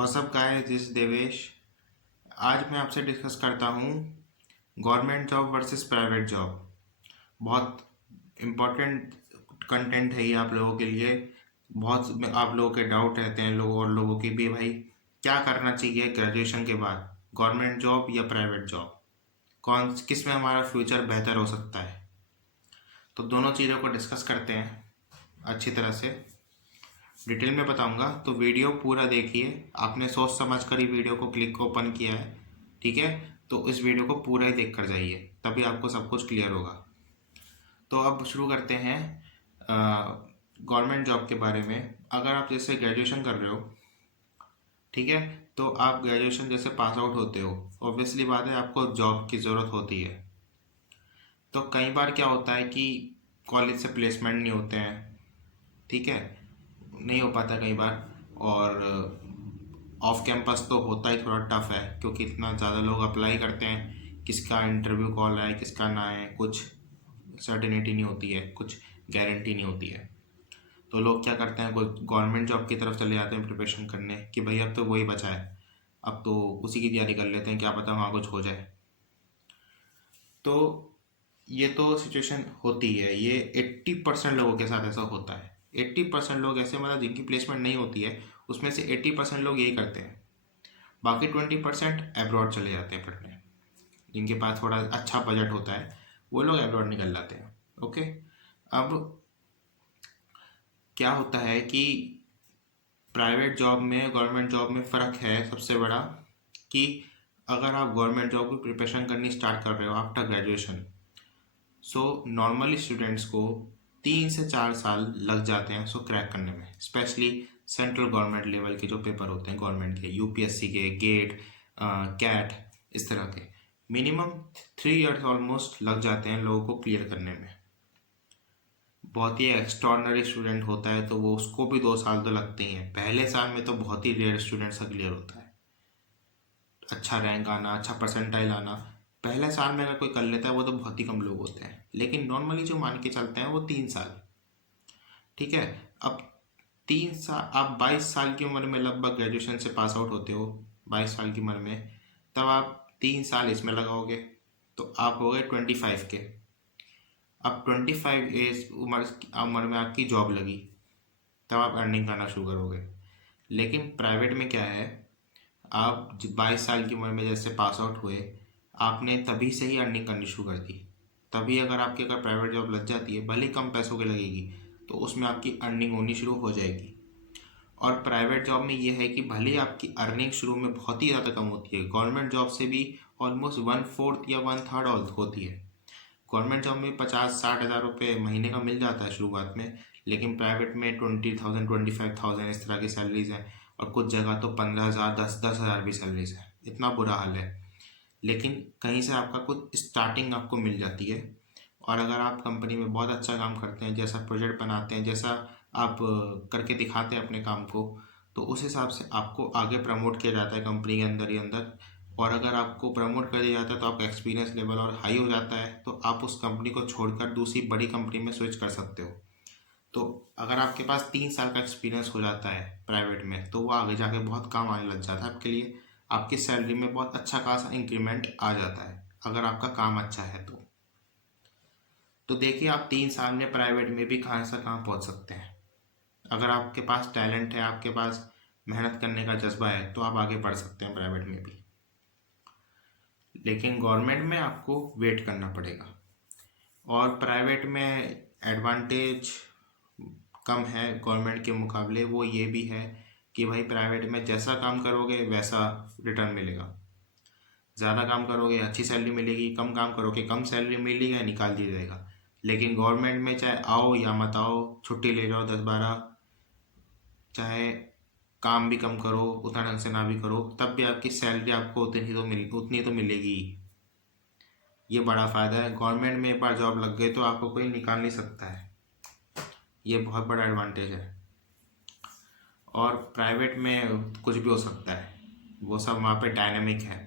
WhatsApp guys, this Devesh. आज मैं आपसे डिस्कस करता हूँ government job versus private job. बहुत इम्पोर्टेंट कंटेंट है ये आप लोगों के लिए। बहुत आप लोगों के डाउट रहते हैं लोगों और लोगों की भी, भाई क्या करना चाहिए ग्रेजुएशन के बाद, गवर्नमेंट जॉब या प्राइवेट जॉब, कौन किस में हमारा फ्यूचर बेहतर हो सकता है। तो दोनों चीज़ों को डिस्कस करते हैं अच्छी तरह से, डिटेल में बताऊंगा। तो वीडियो पूरा देखिए, आपने सोच समझ कर ही वीडियो को क्लिक ओपन किया है, ठीक है। तो इस वीडियो को पूरा ही देख कर जाइए, तभी आपको सब कुछ क्लियर होगा। तो अब शुरू करते हैं गवर्नमेंट जॉब के बारे में। अगर आप जैसे ग्रेजुएशन कर रहे हो, ठीक है, तो आप ग्रेजुएशन जैसे पास आउट होते हो, ऑब्वियसली बात है आपको जॉब की ज़रूरत होती है। तो कई बार क्या होता है कि कॉलेज से प्लेसमेंट नहीं होते हैं, ठीक है, नहीं हो पाता कई बार। और ऑफ कैंपस तो होता ही थोड़ा टफ है, क्योंकि इतना ज़्यादा लोग अप्लाई करते हैं, किसका इंटरव्यू कॉल आए किसका ना आए, कुछ सर्टिनिटी नहीं होती है, कुछ गारंटी नहीं होती है। तो लोग क्या करते हैं, गवर्नमेंट जॉब की तरफ चले जाते हैं प्रिपरेशन करने कि भाई अब तो वही बचा है, अब तो उसी की तैयारी कर लेते हैं, क्या पता वहाँ कुछ हो जाए। तो ये तो सिचुएशन होती है, ये 80% लोगों के साथ ऐसा होता है। 80% लोग ऐसे, मतलब जिनकी प्लेसमेंट नहीं होती है, उसमें से 80% लोग यही करते हैं। बाकी 20% एब्रॉड चले जाते हैं पढ़ने, जिनके पास थोड़ा अच्छा बजट होता है वो लोग एब्रॉड निकल जाते हैं। ओके। अब क्या होता है कि प्राइवेट जॉब में गवर्नमेंट जॉब में फ़र्क है सबसे बड़ा, कि अगर आप गवर्नमेंट जॉब की प्रिपरेशन करनी स्टार्ट कर रहे हो after graduation, so normally students को 3 से 4 साल लग जाते हैं उसको क्रैक करने में, स्पेशली सेंट्रल गवर्नमेंट लेवल के जो पेपर होते हैं गवर्नमेंट के, यूपीएससी के, गेट, कैट, इस तरह के मिनिमम 3 इयर्स ऑलमोस्ट लग जाते हैं लोगों को क्लियर करने में। बहुत ही एक्स्ट्रॉर्डनरी स्टूडेंट होता है तो वो उसको भी 2 साल तो लगते ही हैं। पहले साल में तो बहुत ही रेयर स्टूडेंट्स का क्लियर होता है, अच्छा रैंक आना, अच्छा परसेंटाइल आना। पहले साल में अगर कोई कर लेता है वो तो बहुत ही कम लोग होते हैं, लेकिन नॉर्मली जो मान के चलते हैं वो 3 साल, ठीक है। अब 3 साल, आप 22 साल की उम्र में लगभग ग्रेजुएशन से पास आउट होते हो, 22 साल की उम्र में, तब आप 3 साल इसमें लगाओगे तो आप हो गए 25 के। अब 25 एज उम्र उम्र में आपकी जॉब लगी, तब आप अर्निंग करना शुरू करोगे। लेकिन प्राइवेट में क्या है, आप 22 साल की उम्र में जैसे पास आउट हुए, आपने तभी से ही अर्निंग करनी शुरू कर दी। तभी अगर प्राइवेट जॉब लग जाती है, भले ही कम पैसों की लगेगी, तो उसमें आपकी अर्निंग होनी शुरू हो जाएगी। और प्राइवेट जॉब में ये है कि भले ही आपकी अर्निंग शुरू में बहुत ही ज़्यादा कम होती है, गवर्नमेंट जॉब से भी ऑलमोस्ट 1/4 या 1/3 होती है। गवर्नमेंट जॉब में 50-60 हज़ार रुपये महीने का मिल जाता है शुरुआत में, लेकिन प्राइवेट में 20,000 25,000 इस तरह की सैलरीज हैं, और कुछ जगह तो 15,000 10,000 भी सैलरीज है। इतना बुरा हाल है। लेकिन कहीं से आपका कुछ स्टार्टिंग आपको मिल जाती है, और अगर आप कंपनी में बहुत अच्छा काम करते हैं, जैसा प्रोजेक्ट बनाते हैं, जैसा आप करके दिखाते हैं अपने काम को, तो उस हिसाब से आपको आगे प्रमोट किया जाता है कंपनी के अंदर ही अंदर। और अगर आपको प्रमोट कर दिया जाता है तो आपका एक्सपीरियंस लेवल और हाई हो जाता है, तो आप उस कंपनी को छोड़कर दूसरी बड़ी कंपनी में स्विच कर सकते हो। तो अगर आपके पास 3 साल का एक्सपीरियंस हो जाता है प्राइवेट में, तो वो आगे जाके बहुत काम आने लग जाता है आपके लिए। आपकी सैलरी में बहुत अच्छा खासा इंक्रीमेंट आ जाता है अगर आपका काम अच्छा है तो देखिए, आप 3 साल में प्राइवेट में भी कहाँ से कहाँ पहुँच सकते हैं। अगर आपके पास टैलेंट है, आपके पास मेहनत करने का जज्बा है, तो आप आगे बढ़ सकते हैं प्राइवेट में भी। लेकिन गवर्नमेंट में आपको वेट करना पड़ेगा। और प्राइवेट में एडवांटेज कम है गवर्नमेंट के मुकाबले, वो ये भी है कि भाई प्राइवेट में जैसा काम करोगे वैसा रिटर्न मिलेगा। ज़्यादा काम करोगे अच्छी सैलरी मिलेगी, कम काम करोगे कम सैलरी मिलेगी या निकाल दिया जाएगा। लेकिन गवर्नमेंट में चाहे आओ या मत आओ, छुट्टी ले जाओ 10-12, चाहे काम भी कम करो, उतना ढंग से ना भी करो, तब भी आपकी सैलरी आपको उतनी तो मिलेगी। ये बड़ा फ़ायदा है, गवर्नमेंट में एक बार जॉब लग गई तो आपको कोई निकाल नहीं सकता है, ये बहुत बड़ा एडवांटेज है। और प्राइवेट में कुछ भी हो सकता है, वो सब वहाँ पे डायनेमिक है,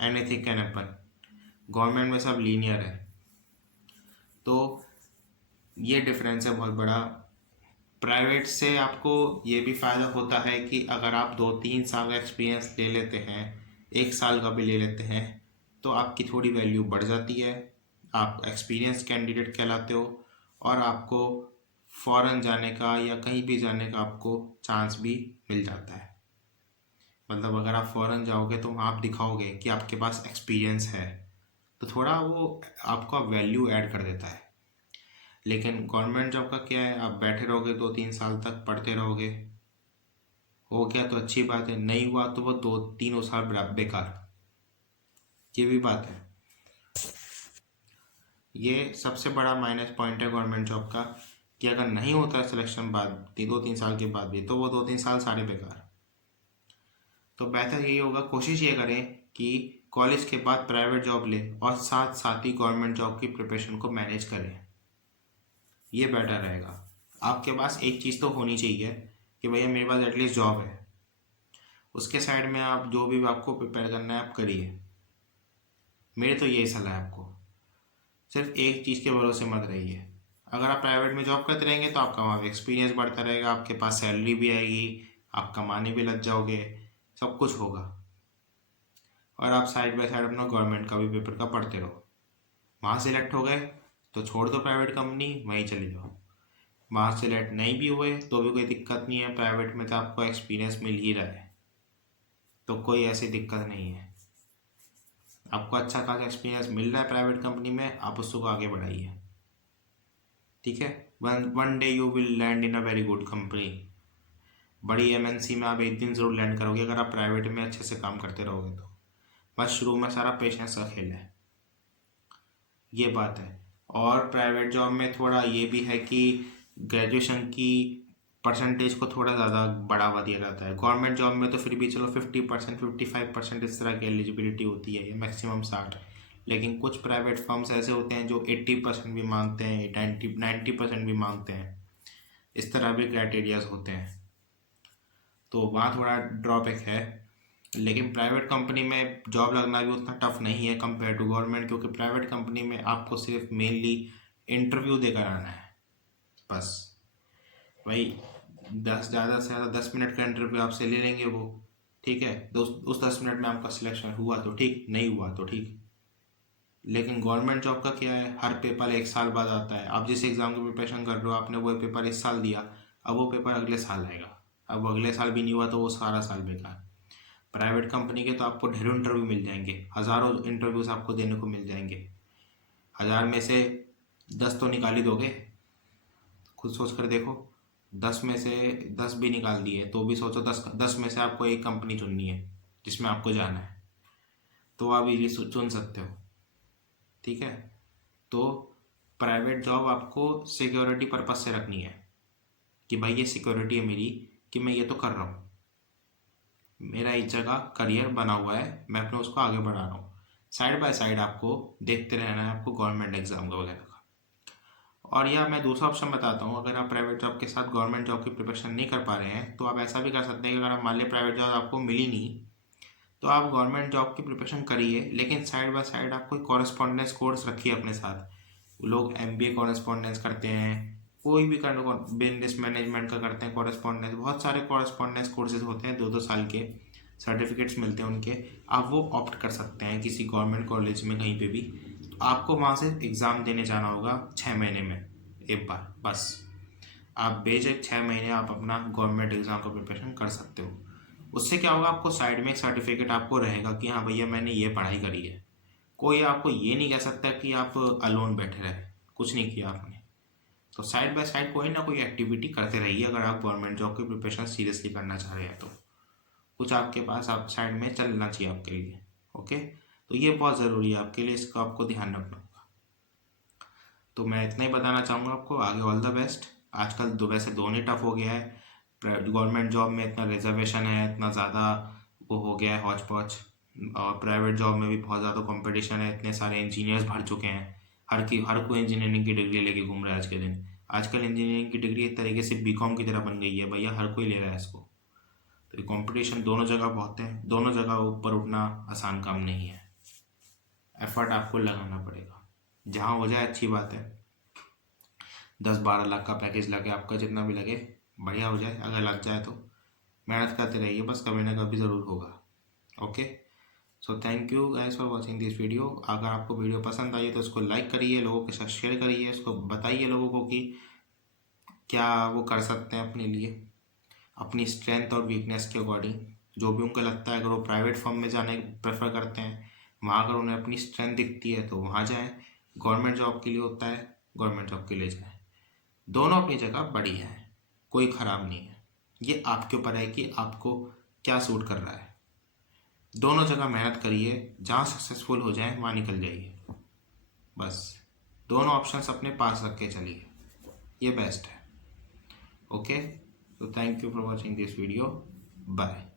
एनीथिंग कैन हैपन। गवर्नमेंट में सब लीनियर है। तो ये डिफरेंस है बहुत बड़ा प्राइवेट से आपको ये भी फ़ायदा होता है कि अगर आप 2-3 साल का एक्सपीरियंस ले लेते हैं, 1 साल का भी ले लेते हैं, तो आपकी थोड़ी वैल्यू बढ़ जाती है, आप एक्सपीरियंस कैंडिडेट कहलाते हो, और आपको फॉरेन जाने का या कहीं भी जाने का आपको चांस भी मिल जाता है। मतलब अगर आप फॉरेन जाओगे तो वहाँ आप दिखाओगे कि आपके पास एक्सपीरियंस है, तो थोड़ा वो आपका वैल्यू ऐड कर देता है। लेकिन गवर्नमेंट जॉब का क्या है, आप बैठे रहोगे 2-3 साल तक, पढ़ते रहोगे, हो गया तो अच्छी बात है, नहीं हुआ तो वो 2-3 साल बेकार। ये भी बात है। ये सबसे बड़ा माइनस पॉइंट है गवर्नमेंट जॉब का, कि अगर नहीं होता है सिलेक्शन बाद 2-3 साल के बाद भी, तो वो 2-3 साल सारे बेकार। तो बेहतर यही होगा, कोशिश ये करें कि कॉलेज के बाद प्राइवेट जॉब ले और साथ साथ ही गवर्नमेंट जॉब की प्रिपरेशन को मैनेज करें। ये बेटर रहेगा। आपके पास एक चीज़ तो होनी चाहिए कि भैया मेरे पास एटलीस्ट जॉब है, उसके साइड में आप जो भी आपको प्रिपेयर करना है आप करिए। मेरी तो यही सलाह है आपको। सिर्फ एक चीज़ के भरोसे मत रहिए। अगर आप प्राइवेट में जॉब करते रहेंगे तो आपका वहाँ एक्सपीरियंस बढ़ता रहेगा, आपके पास सैलरी भी आएगी, आप कमाने भी लग जाओगे, सब कुछ होगा, और आप साइड बाय साइड अपना गवर्नमेंट का भी पेपर का पढ़ते रहो। वहाँ सेलेक्ट हो गए तो छोड़ दो प्राइवेट कंपनी, वहीं चले जाओ। वहाँ सेलेक्ट नहीं भी हुए तो भी कोई दिक्कत नहीं है, प्राइवेट में तो आपको एक्सपीरियंस मिल ही रहा है, तो कोई ऐसी दिक्कत नहीं है। आपको अच्छा खासा एक्सपीरियंस मिल रहा है प्राइवेट कंपनी में, आप उसको आगे बढ़ाइए। ठीक है, one one day you will land in a very good company. बड़ी एमएनसी में आप एक दिन ज़रूर लैंड करोगे अगर आप प्राइवेट में अच्छे से काम करते रहोगे तो। बस शुरू में सारा पेशेंस का खेल है, ये बात है। और प्राइवेट जॉब में थोड़ा ये भी है कि ग्रेजुएशन की परसेंटेज को थोड़ा ज़्यादा बढ़ावा दिया जाता है। गवर्नमेंट जॉब में तो फिर भी चलो 50%, 55% इस तरह की एलिजिबिलिटी होती है, मैक्सिमम 60। लेकिन कुछ प्राइवेट फर्म्स ऐसे होते हैं जो 80% भी मांगते हैं, 90% भी मांगते हैं। इस तरह भी क्राइटेरियाज होते हैं, तो वहाँ थोड़ा ड्रॉबैक है। लेकिन प्राइवेट कंपनी में जॉब लगना भी उतना टफ नहीं है कंपेयर टू गवर्नमेंट, क्योंकि प्राइवेट कंपनी में आपको सिर्फ मेनली इंटरव्यू देकर आना है बस। भाई 10 मिनट का इंटरव्यू आपसे ले लेंगे वो, ठीक है, तो उस 10 मिनट में आपका सिलेक्शन हुआ तो ठीक, नहीं हुआ तो ठीक। लेकिन गवर्नमेंट जॉब का क्या है, हर पेपर 1 साल बाद आता है। आप जिस एग्ज़ाम की प्रिपरेशन कर रहे हो, आपने वो पेपर इस साल दिया, अब वो पेपर अगले साल आएगा, अब अगले साल भी नहीं हुआ तो वो सारा साल बेकार। प्राइवेट कंपनी के तो आपको ढेरों इंटरव्यू मिल जाएंगे, हज़ारों इंटरव्यूज आपको देने को मिल जाएंगे। 1000 में से 10 तो निकाल ही दोगे, खुद सोच कर देखो। 10 में से 10 भी निकाल दिए तो भी सोचो, 10 में से आपको एक कंपनी चुननी है जिसमें आपको जाना है, तो आप ये चुन सकते हो। ठीक है, तो प्राइवेट जॉब आपको सिक्योरिटी पर्पज से रखनी है कि भाई ये सिक्योरिटी है मेरी, कि मैं ये तो कर रहा हूँ, मेरा एक जगह करियर बना हुआ है, मैं अपने उसको आगे बढ़ा रहा हूँ। साइड बाय साइड आपको देखते रहना है आपको गवर्नमेंट एग्जाम वगैरह का। और या मैं दूसरा ऑप्शन बताता हूँ, अगर आप प्राइवेट जॉब के साथ गवर्नमेंट जॉब की प्रिपरेशन नहीं कर पा रहे हैं तो आप ऐसा भी कर सकते हैं कि अगर आप मान लें प्राइवेट जॉब आपको मिली नहीं, तो आप गवर्नमेंट जॉब की प्रिपरेशन करिए, लेकिन साइड बाय साइड आप कोई कॉरेस्पॉन्डेंस कोर्स रखिए अपने साथ। लोग एमबीए कॉरेस्पॉन्डेंस करते हैं, कोई भी कर बिजनेस मैनेजमेंट का करते हैं कॉरेस्पॉन्डेंस, बहुत सारे कॉरेस्पॉन्डेंस कोर्सेज होते हैं, 2-2 साल के सर्टिफिकेट्स मिलते हैं उनके। आप वो ऑप्ट कर सकते हैं किसी गवर्नमेंट कॉलेज में कहीं पे भी। आपको वहाँ से एग्ज़ाम देने जाना होगा 6 महीने में एक बार बस। आप बेशक 6 महीने आप अपना गवर्नमेंट एग्ज़ाम का प्रिपरेशन कर सकते हो। उससे क्या होगा, आपको साइड में एक सर्टिफिकेट आपको रहेगा कि हाँ भैया मैंने ये पढ़ाई करी है। कोई आपको ये नहीं कह सकता कि आप अलोन बैठे रहे, कुछ नहीं किया आपने। तो साइड बाय साइड कोई ना कोई एक्टिविटी करते रहिए अगर आप गवर्नमेंट जॉब की प्रिपरेशन सीरियसली करना चाह रहे हैं तो। कुछ आपके पास आप साइड में चलना चाहिए आपके लिए। ओके, तो ये बहुत ज़रूरी है आपके लिए, इसका आपको ध्यान रखना होगा। तो मैं इतना ही बताना चाहूँगा आपको, आगे ऑल द बेस्ट। आजकल वैसे दोनों टफ हो गया है, गवर्नमेंट जॉब में इतना रिजर्वेशन है, इतना ज़्यादा वो हो गया है हौच पौच, और प्राइवेट जॉब में भी बहुत ज़्यादा कंपटीशन है, इतने सारे इंजीनियर्स भर चुके हैं। हर कोई इंजीनियरिंग की डिग्री लेके घूम रहा है आज के दिन। आजकल इंजीनियरिंग की डिग्री एक तरीके से बीकॉम की तरह बन गई है भैया, हर कोई ले रहा है इसको। तो ये कंपटीशन दोनों जगह बहुत है, दोनों जगह ऊपर उठना आसान काम नहीं है, एफर्ट आपको लगाना पड़ेगा। जहाँ हो जाए अच्छी बात है, 10-12 लाख का पैकेज लगे, आपका जितना भी लगे बढ़िया हो जाए, अगर लग जाए तो मेहनत करते रहिए, बस कभी ना कभी ज़रूर होगा। Okay, so thank you guys for watching this video. अगर आपको वीडियो पसंद आई है तो उसको लाइक करिए, लोगों के साथ शेयर करिए, उसको बताइए लोगों को कि क्या वो कर सकते हैं अपने लिए, अपनी स्ट्रेंथ और वीकनेस के अकॉर्डिंग, जो भी उनको लगता है। अगर वो प्राइवेट फर्म में जाने प्रेफर करते हैं, वहाँ अगर उन्हें अपनी स्ट्रेंथ दिखती है तो वहाँ जाएं। गवर्नमेंट जॉब के लिए होता है, गवर्नमेंट जॉब के लिए जाएं। दोनों अपनी जगह बढ़िया है, कोई ख़राब नहीं है। ये आपके ऊपर है कि आपको क्या सूट कर रहा है। दोनों जगह मेहनत करिए, जहाँ सक्सेसफुल हो जाए वहाँ निकल जाइए। बस दोनों ऑप्शंस अपने पास रख के चलिए, ये बेस्ट है। ओके, तो thank you for watching this video, bye.